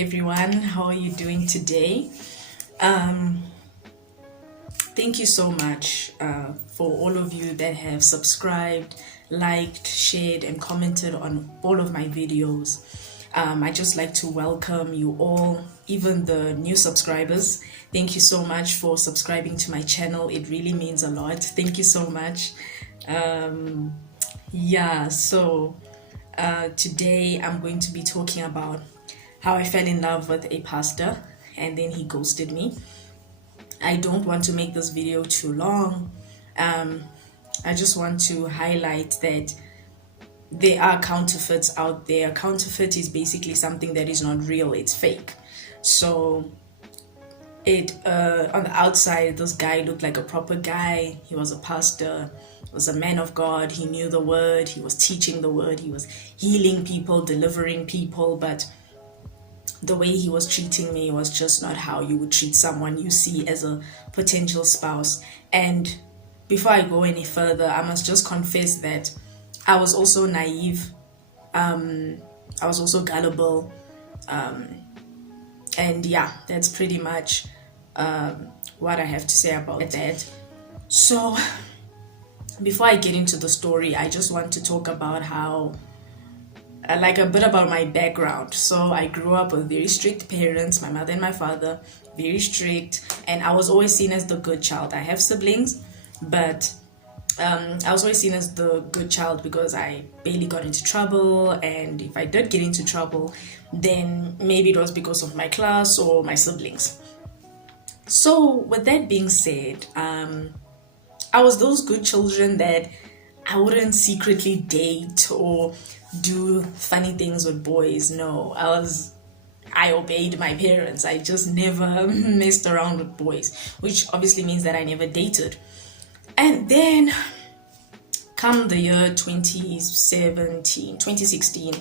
everyone. How are you doing today? Thank you so much for all of you that have subscribed, liked, shared, and commented on all of my videos. I just like to welcome you all, even the new subscribers. Thank you so much for subscribing to my channel. It really means a lot. Thank you so much. Today I'm going to be talking about how I fell in love with a pastor and then he ghosted me. I don't want to make this video too long. I just want to highlight that there are counterfeits out there. Counterfeit is basically something that is not real, it's fake. So on the outside, this guy looked like a proper guy. He was a pastor, was a man of God. He knew the word, he was teaching the word, he was healing people, delivering people, but the way he was treating me was just not how you would treat someone you see as a potential spouse. And before I go any further, I must just confess that I was also naive. I was also gullible. And yeah, that's pretty much what I have to say about that. So before I get into the story, I just want to talk about how a bit about my background. So I grew up with very strict parents, my mother and my father, very strict, and I was always seen as the good child. I have siblings, but I was always seen as the good child because I barely got into trouble, and if I did get into trouble, then maybe it was because of my class or my siblings. So with that being said, I was those good children that I wouldn't secretly date or do funny things with boys. No, I obeyed my parents. I just never messed around with boys, which obviously means that I never dated. And then come the year 2016,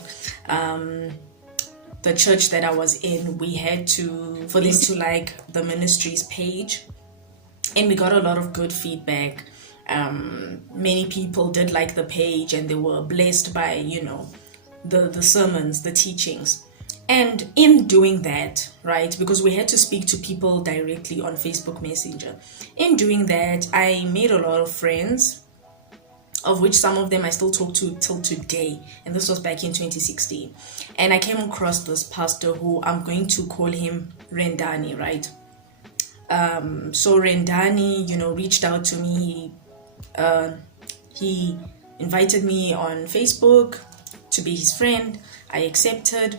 the church that I was in, we had to, for them to like the ministry's page, and we got a lot of good feedback. Many people did like the page and they were blessed by, the sermons, the teachings. And in doing that, right, because we had to speak to people directly on Facebook Messenger, in doing that, I made a lot of friends, of which some of them I still talk to till today. And this was back in 2016. And I came across this pastor who I'm going to call him Rendani, right? So Rendani, reached out to me. He invited me on Facebook to be his friend. I accepted.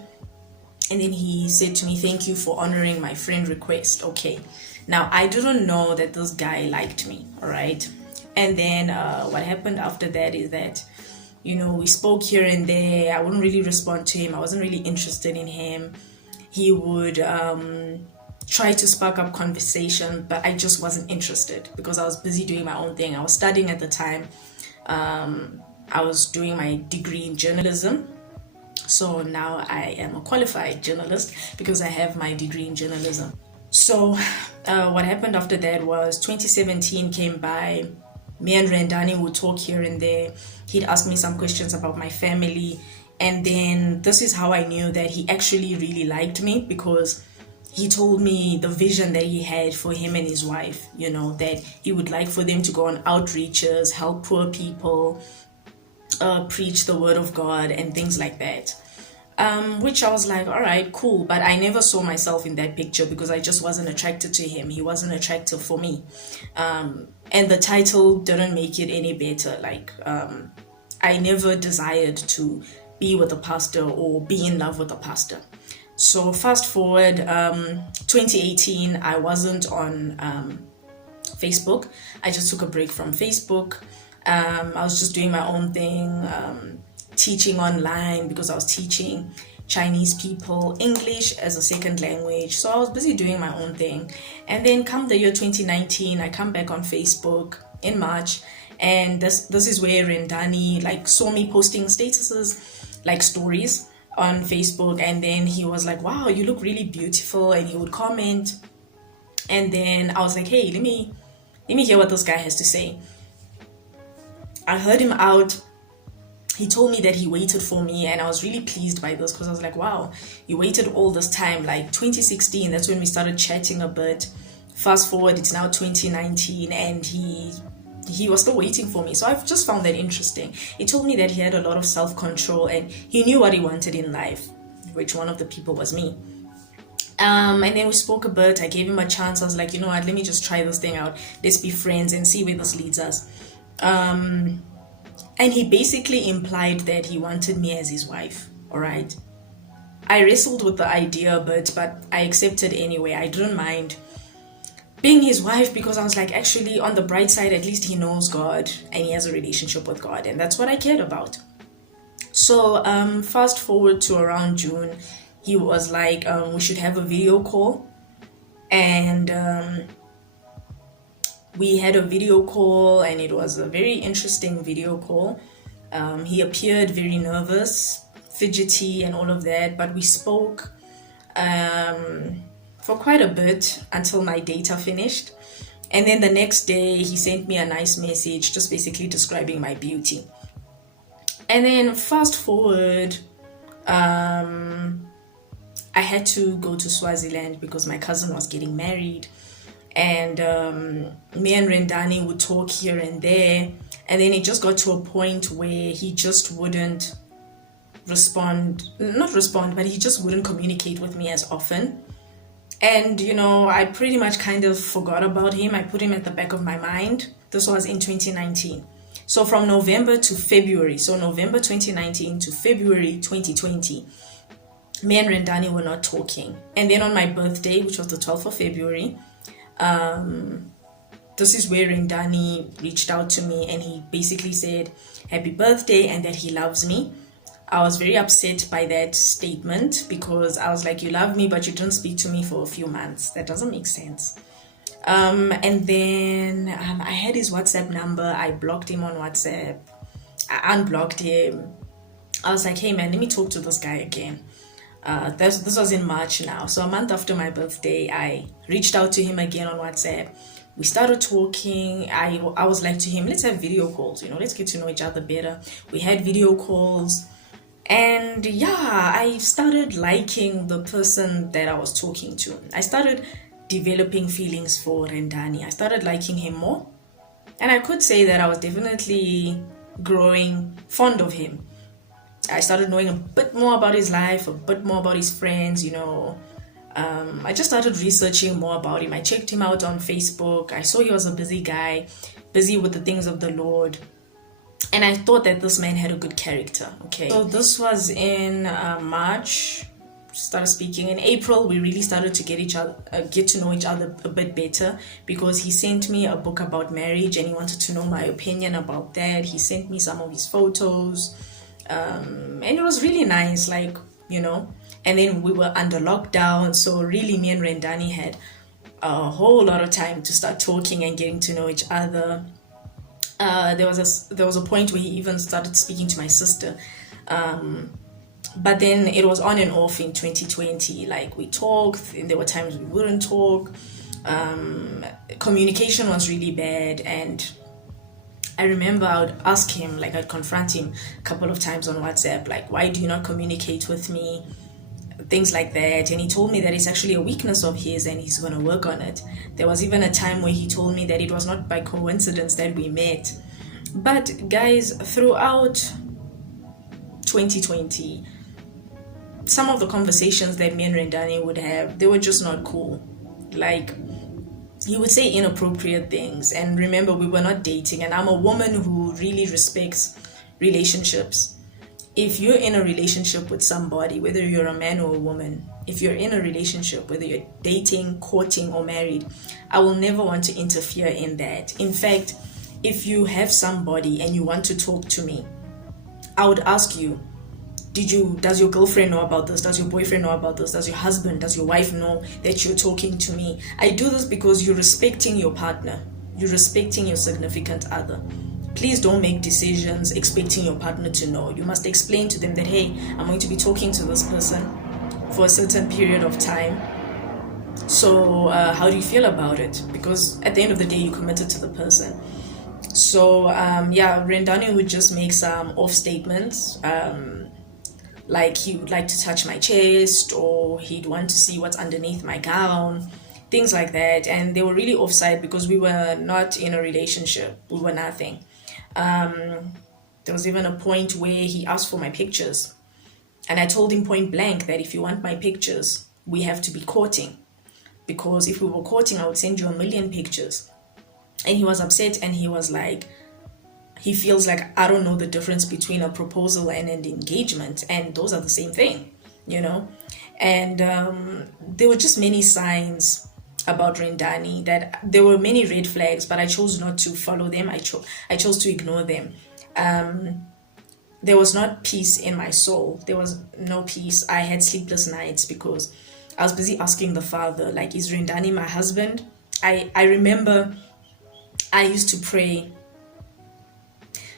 And then he said to me, "Thank you for honoring my friend request." Okay. Now, I didn't know that this guy liked me, all right? And then what happened after that is that, we spoke here and there. I wouldn't really respond to him. I wasn't really interested in him. He would try to spark up conversation, but I just wasn't interested because I was busy doing my own thing. I was studying at the time. I was doing my degree in journalism. So now I am a qualified journalist because I have my degree in journalism. So what happened after that was 2017 came by. Me and Rendani would talk here and there. He'd ask me some questions about my family. And then this is how I knew that he actually really liked me, because he told me the vision that he had for him and his wife, that he would like for them to go on outreaches, help poor people, preach the word of God and things like that. Which I was like, all right, cool. But I never saw myself in that picture because I just wasn't attracted to him. He wasn't attractive for me. And the title didn't make it any better. I never desired to be with a pastor or be in love with a pastor. So fast forward, 2018, I wasn't on Facebook. I just took a break from Facebook. I was just doing my own thing, teaching online because I was teaching Chinese people English as a second language. So I was busy doing my own thing. And then come the year 2019, I come back on Facebook in March, and this is where Rendani saw me posting statuses, stories on Facebook, and then he was like, "Wow, you look really beautiful," and he would comment. And then I was like, "Hey, let me hear what this guy has to say." I heard him out. he told me that he waited for me, and I was really pleased by this because I was like, wow, you waited all this time. Like 2016, that's when we started chatting a bit. Fast forward, it's now 2019, and he was still waiting for me. So I've just found that interesting. He told me that he had a lot of self-control and he knew what he wanted in life, which one of the people was me. And then we spoke a bit. I gave him a chance. I was like, you know what, let me just try this thing out. Let's be friends and see where this leads us. And he basically implied that he wanted me as his wife. All right. I wrestled with the idea a bit, but I accepted anyway. I didn't mind being his wife because I was like, actually, on the bright side, at least he knows God and he has a relationship with God, and that's what I cared about. So fast forward to around June, he was like, we should have a video call. And we had a video call, and it was a very interesting video call. He appeared very nervous, fidgety, and all of that, but we spoke for quite a bit until my data finished. And then the next day he sent me a nice message just basically describing my beauty. And then fast forward, I had to go to Swaziland because my cousin was getting married, and me and Rendani would talk here and there, and then it just got to a point where he just wouldn't not respond, but he just wouldn't communicate with me as often. And, you know, I pretty much kind of forgot about him. I put him at the back of my mind. This was in 2019. So from November to February, so November 2019 to February 2020, me and Rendani were not talking. And then on my birthday, which was the 12th of February, this is where Rendani reached out to me, and he basically said, happy birthday, and that he loves me. I was very upset by that statement because I was like, you love me, but you didn't speak to me for a few months. That doesn't make sense. And then I had his WhatsApp number. I blocked him on WhatsApp. I unblocked him. I was like, hey man, let me talk to this guy again. This was in March now. So a month after my birthday, I reached out to him again on WhatsApp. We started talking. I was like to him, let's have video calls, let's get to know each other better. We had video calls. And yeah, I started liking the person that I was talking to. I started developing feelings for Rendani. I started liking him more. And I could say that I was definitely growing fond of him. I started knowing a bit more about his life, a bit more about his friends, I just started researching more about him. I checked him out on Facebook. I saw he was a busy guy, busy with the things of the Lord. And I thought that this man had a good character, okay? So this was in March, started speaking. In April, we really started to get to know each other a bit better because he sent me a book about marriage and he wanted to know my opinion about that. He sent me some of his photos and it was really nice, and then we were under lockdown. So really me and Rendani had a whole lot of time to start talking and getting to know each other. There was a point where he even started speaking to my sister, but then it was on and off in 2020. Like we talked, and there were times we wouldn't talk. Communication was really bad, and I remember I would ask him, I'd confront him a couple of times on WhatsApp, why do you not communicate with me? Things like that. And he told me that it's actually a weakness of his and he's going to work on it. There was even a time where he told me that it was not by coincidence that we met. But guys, throughout 2020, some of the conversations that me and Rendani would have, they were just not cool. He would say inappropriate things. And remember, we were not dating, and I'm a woman who really respects relationships. If you're in a relationship with somebody, whether you're a man or a woman, if you're in a relationship, whether you're dating, courting, or married, I will never want to interfere in that. In fact, if you have somebody and you want to talk to me, I would ask you, does your girlfriend know about this? Does your boyfriend know about this? Does your husband, does your wife know that you're talking to me? I do this because you're respecting your partner. You're respecting your significant other. Please don't make decisions expecting your partner to know. You must explain to them that, hey, I'm going to be talking to this person for a certain period of time. So how do you feel about it? Because at the end of the day, you committed to the person. So yeah, Rendani would just make some off statements, like he would like to touch my chest, or he'd want to see what's underneath my gown, things like that. And they were really offside because we were not in a relationship, we were nothing. There was even a point where he asked for my pictures, and I told him point blank that if you want my pictures, we have to be courting, because if we were courting, I would send you 1,000,000 pictures. And he was upset, and he was like, he feels like I don't know the difference between a proposal and an engagement, and those are the same thing, you know. And there were just many signs about Rendani that there were many red flags, but I chose not to follow them. I chose to ignore them. There was not peace in my soul. There was no peace. I had sleepless nights because I was busy asking the Father, like, is Rendani my husband? I remember I used to pray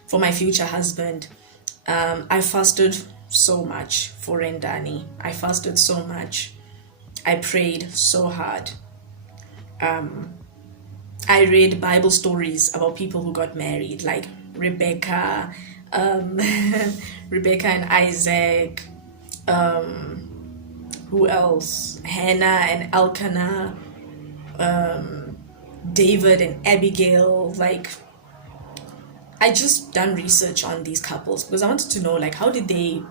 for my future husband. I fasted so much for Rendani. I fasted so much. I prayed so hard. I read Bible stories about people who got married, like Rebecca, Rebecca and Isaac, who else? Hannah and Elkanah, David and Abigail. Like, I just done research on these couples because I wanted to know, like, how did they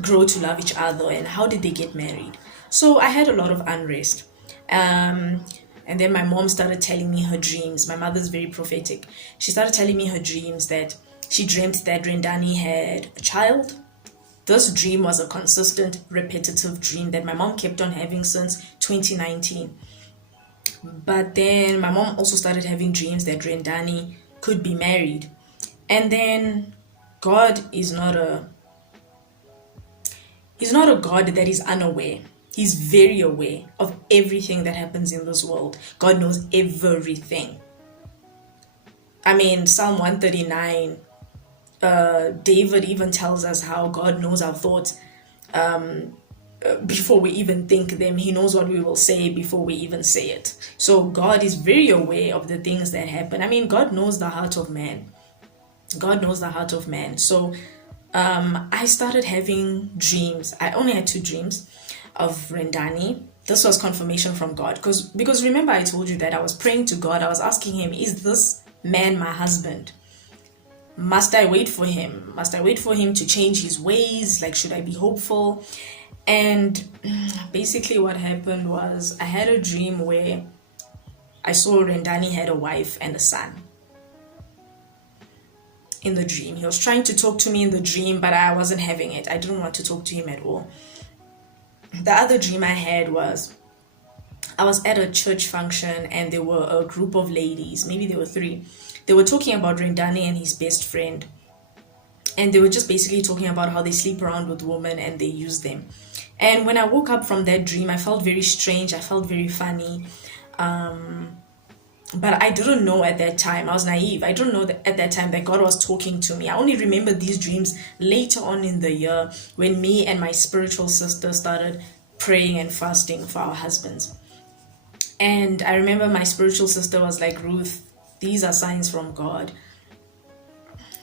grow to love each other and how did they get married? So I had a lot of unrest. And then my mom started telling me her dreams. My mother's very prophetic. She started telling me her dreams, that she dreamt that Rendani had a child. This dream was a consistent, repetitive dream that my mom kept on having since 2019. But then my mom also started having dreams that Rendani could be married. And then God is not a God that is unaware. He's very aware of everything that happens in this world. God knows everything. I mean, Psalm 139, David even tells us how God knows our thoughts before we even think them. He knows what we will say before we even say it. So God is very aware of the things that happen. I mean, God knows the heart of man. God knows the heart of man. So I started having dreams. I only had 2 dreams of Rendani. This was confirmation from God, because remember I told you that I was praying to God. I was asking him, is this man my husband? Must I wait for him? Must I wait for him to change his ways? Like, should I be hopeful? And basically what happened was I had a dream where I saw Rendani had a wife and a son. In the dream, he was trying to talk to me in the dream, but I wasn't having it. I didn't want to talk to him at all. The other dream I had was I was at a church function and there were a group of ladies, maybe there were 3. They were talking about Rendani and his best friend. And they were just basically talking about how they sleep around with women and they use them. And when I woke up from that dream, I felt very strange. I felt very funny. But I didn't know at that time. I was naive. I didn't know that at that time that God was talking to me. I only remember these dreams later on in the year when me and my spiritual sister started praying and fasting for our husbands. And I remember my spiritual sister was like, Ruth, these are signs from God.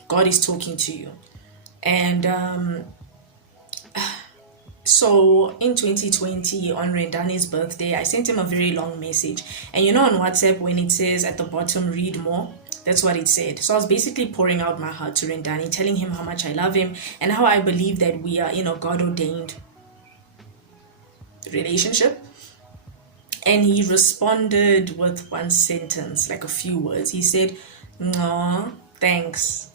God is talking to you. And so in 2020, on Rendani's birthday, I sent him a very long message. And you know on WhatsApp, when it says at the bottom, read more, that's what it said. So I was basically pouring out my heart to Rendani, telling him how much I love him and how I believe that we are in a God-ordained relationship. And he responded with one sentence, like a few words. He said, "No, thanks."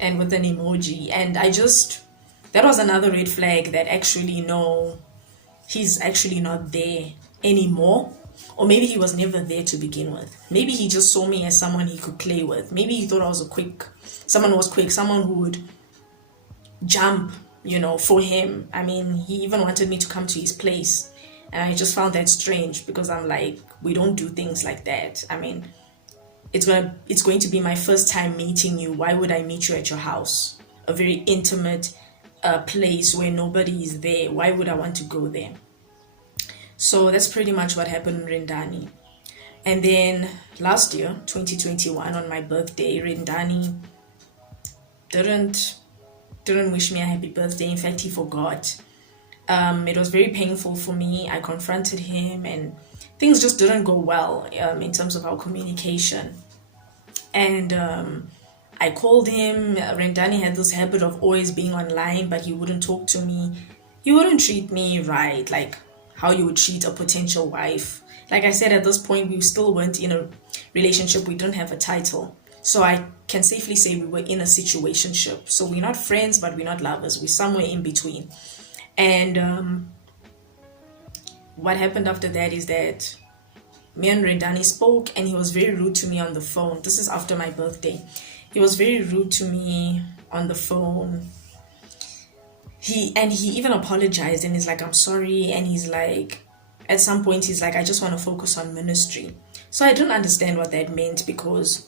And with an emoji. And that was another red flag that actually, no, he's actually not there anymore. Or maybe he was never there to begin with. Maybe he just saw me as someone he could play with. Maybe he thought I was someone who would jump, for him. I mean, he even wanted me to come to his place. And I just found that strange because I'm like, we don't do things like that. I mean, it's going to be my first time meeting you. Why would I meet you at your house? A very intimate place where nobody is there. Why would I want to go there? So that's pretty much what happened in Rendani. And then last year, 2021, on my birthday, Rendani didn't wish me a happy birthday. In fact, he forgot. It was very painful for me. I confronted him and things just didn't go well in terms of our communication. And I called him. Rendani had this habit of always being online, but he wouldn't talk to me. He wouldn't treat me right, like how you would treat a potential wife. Like I said, at this point, we still weren't in a relationship. We didn't have a title. So I can safely say we were in a situationship. So we're not friends, but we're not lovers. We're somewhere in between. And what happened after that is that me and Rendani spoke, and he was very rude to me on the phone. This is after my birthday. He was very rude to me on the phone. He even apologized, and he's like, I'm sorry. And he's like, at some point, he's like, I just want to focus on ministry. So I didn't understand what that meant, because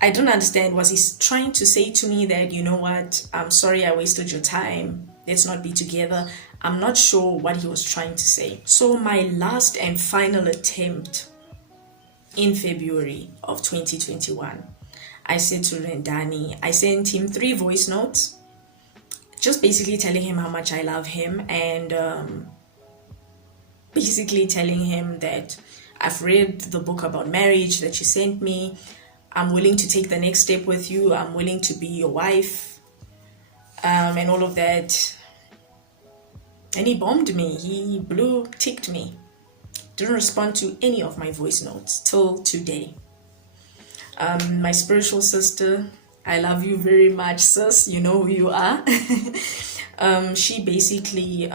I didn't understand, was he trying to say to me that, you know what, I'm sorry I wasted your time, let's not be together. I'm not sure what he was trying to say. So my last and final attempt in February of 2021, I said to Rendani, I sent him 3 voice notes, just basically telling him how much I love him, and basically telling him that I've read the book about marriage that you sent me. I'm willing to take the next step with you. I'm willing to be your wife, and all of that. And he bombed me. He ticked me. Didn't respond to any of my voice notes till today. My spiritual sister, I love you very much, sis. You know who you are. She basically,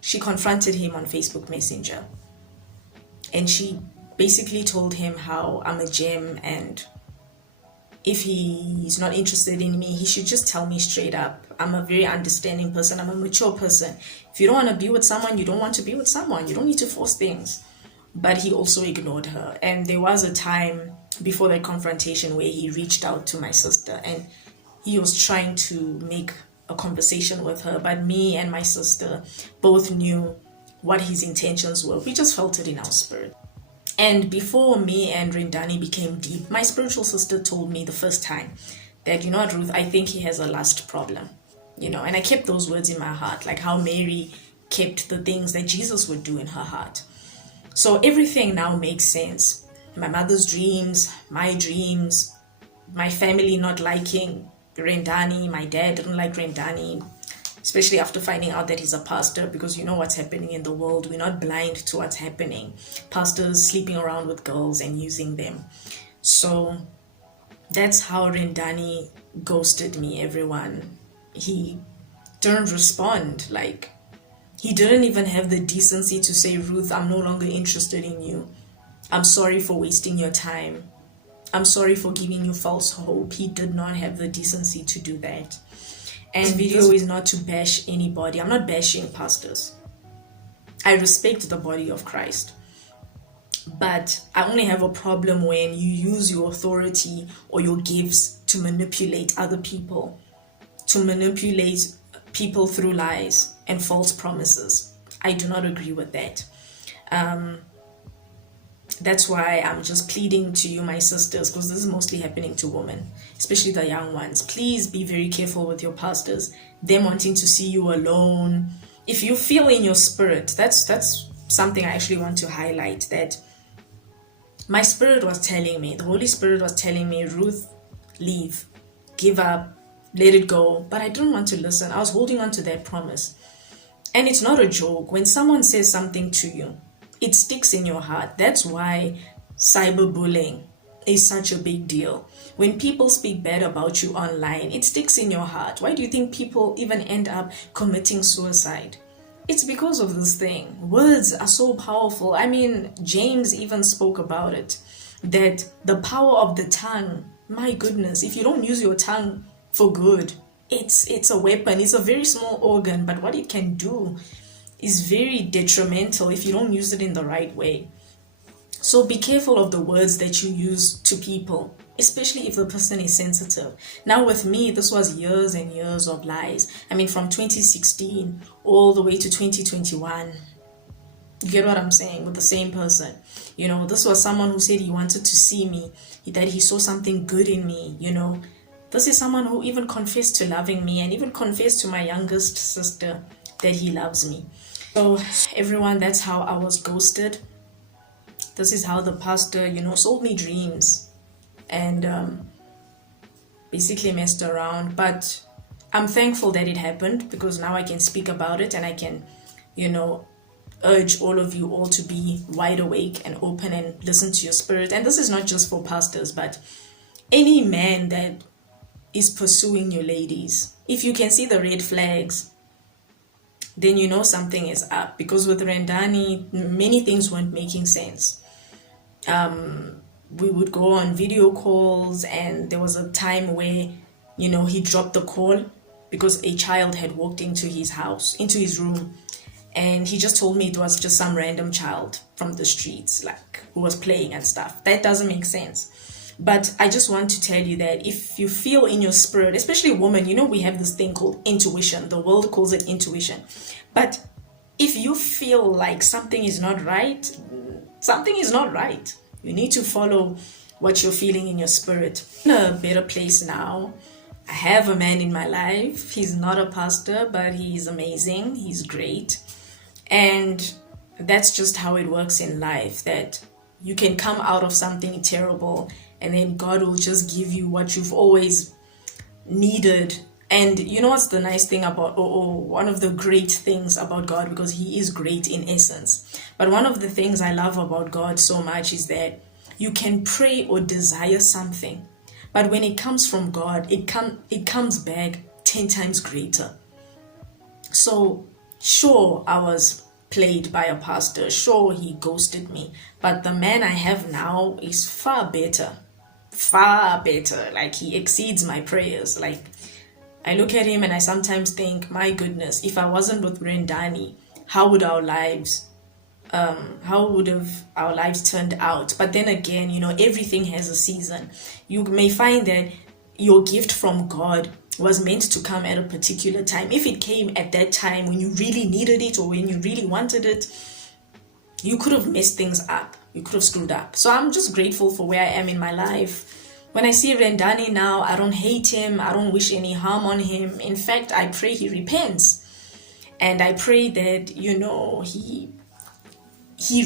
she confronted him on Facebook Messenger. And she basically told him how I'm a gem, and if he's not interested in me, he should just tell me straight up. I'm a very understanding person. I'm a mature person. If you don't want to be with someone, you don't want to be with someone. You don't need to force things. But he also ignored her. And there was a time before that confrontation where he reached out to my sister, and he was trying to make a conversation with her. But me and my sister both knew what his intentions were. We just felt it in our spirit. And before me and Rendani became deep, my spiritual sister told me the first time that, you know what, Ruth, I think he has a lust problem. You know, and I kept those words in my heart, like how Mary kept the things that Jesus would do in her heart. So everything now makes sense. My mother's dreams, my family not liking Rendani, my dad didn't like Rendani, especially after finding out that he's a pastor, because you know what's happening in the world. We're not blind to what's happening. Pastors sleeping around with girls and using them. So that's how Rendani ghosted me, everyone. He didn't respond. Like, he didn't even have the decency to say, Ruth, I'm no longer interested in you. I'm sorry for wasting your time. I'm sorry for giving you false hope. He did not have the decency to do that. And video is not to bash anybody. I'm not bashing pastors. I respect the body of Christ. But I only have a problem when you use your authority or your gifts to manipulate other people, to manipulate people through lies and false promises. I do not agree with that. That's why I'm just pleading to you, my sisters, because this is mostly happening to women, especially the young ones. Please be very careful with your pastors, them wanting to see you alone. If you feel in your spirit, that's something I actually want to highlight, that my spirit was telling me, the Holy Spirit was telling me, Ruth, leave, give up, let it go. But I didn't want to listen. I was holding on to that promise. And it's not a joke. When someone says something to you, it sticks in your heart. That's why cyberbullying is such a big deal. When people speak bad about you online, it sticks in your heart. Why do you think people even end up committing suicide? It's because of this thing. Words are so powerful. I mean, James even spoke about it, that the power of the tongue, my goodness, if you don't use your tongue for good, it's a weapon. It's a very small organ, but what it can do is very detrimental if you don't use it in the right way. So be careful of the words that you use to people, especially if the person is sensitive. Now with me, this was years and years of lies. I mean, from 2016 all the way to 2021. You get what I'm saying? With the same person. This was someone who said he wanted to see me, that he saw something good in me. This is someone who even confessed to loving me, and even confessed to my youngest sister that he loves me. So everyone, that's how I was ghosted. This is how the pastor, sold me dreams and basically messed around. But I'm thankful that it happened, because now I can speak about it, and I can, urge all of you all to be wide awake and open and listen to your spirit. And this is not just for pastors, but any man that is pursuing your ladies. If you can see the red flags, then you know something is up. Because with Rendani, many things weren't making sense. We would go on video calls, and there was a time where, he dropped the call because a child had walked into his house, into his room. And he just told me it was just some random child from the streets, like, who was playing and stuff. That doesn't make sense. But I just want to tell you that if you feel in your spirit, especially women, we have this thing called intuition. The world calls it intuition. But if you feel like something is not right, something is not right. You need to follow what you're feeling in your spirit. I'm in a better place now. I have a man in my life. He's not a pastor, but he's amazing. He's great. And that's just how it works in life, that you can come out of something terrible, and then God will just give you what you've always needed. And what's the nice thing about, one of the great things about God, because he is great in essence. But one of the things I love about God so much is that you can pray or desire something, but when it comes from God, it comes back 10 times greater. So sure, I was played by a pastor. Sure, he ghosted me. But the man I have now is far better. Far better. Like, he exceeds my prayers. Like, I look at him and I sometimes think, my goodness, if I wasn't with Rendani, how would our lives turned out? But then again, everything has a season. You may find that your gift from God was meant to come at a particular time. If it came at that time when you really needed it, or when you really wanted it, you could have messed things up. You could have screwed up. So I'm just grateful for where I am in my life. When I see Rendani now, I don't hate him. I don't wish any harm on him. In fact, I pray he repents. And I pray that, he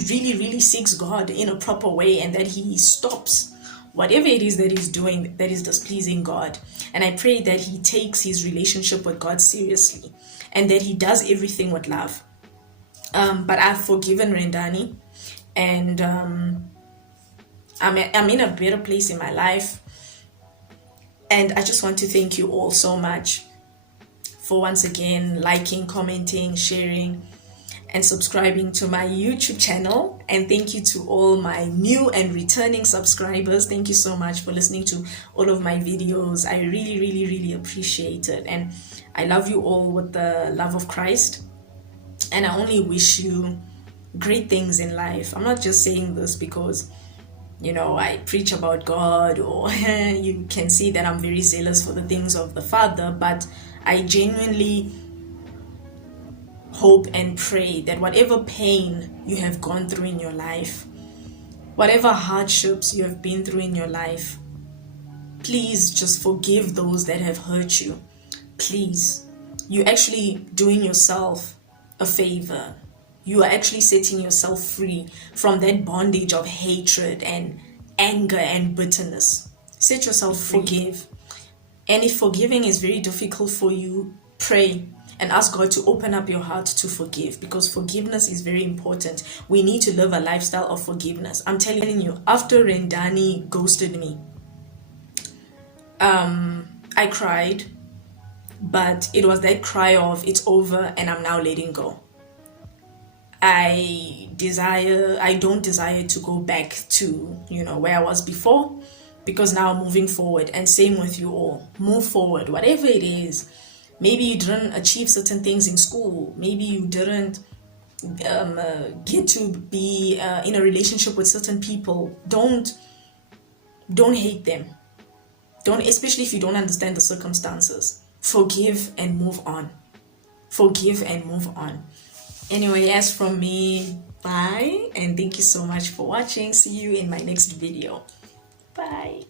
really, really seeks God in a proper way, and that he stops whatever it is that he's doing that is displeasing God. And I pray that he takes his relationship with God seriously, and that he does everything with love. But I've forgiven Rendani, and I'm in a better place in my life. And I just want to thank you all so much for once again liking, commenting, sharing, and subscribing to my YouTube channel. And thank you to all my new and returning subscribers. Thank you so much for listening to all of my videos. I really, really, really appreciate it. And I love you all with the love of Christ. And I only wish you great things in life. I'm not just saying this because, I preach about God, or you can see that I'm very zealous for the things of the Father, but I genuinely hope and pray that whatever pain you have gone through in your life, whatever hardships you have been through in your life, please just forgive those that have hurt you. Please. You're actually doing yourself a favor. You are actually setting yourself free from that bondage of hatred and anger and bitterness. Set yourself free. Forgive. And if forgiving is very difficult for you, pray and ask God to open up your heart to forgive, because forgiveness is very important. We need to live a lifestyle of forgiveness. I'm telling you, after Rendani ghosted me, I cried, but it was that cry of it's over and I'm now letting go. I don't desire to go back to, where I was before, because now I'm moving forward. And same with you all. Move forward, whatever it is. Maybe you didn't achieve certain things in school. Maybe you didn't get to be in a relationship with certain people. Don't hate them. Don't, especially if you don't understand the circumstances. Forgive and move on. Forgive and move on. Anyway, as from me, Bye, and thank you so much for watching. See you in my next video. Bye.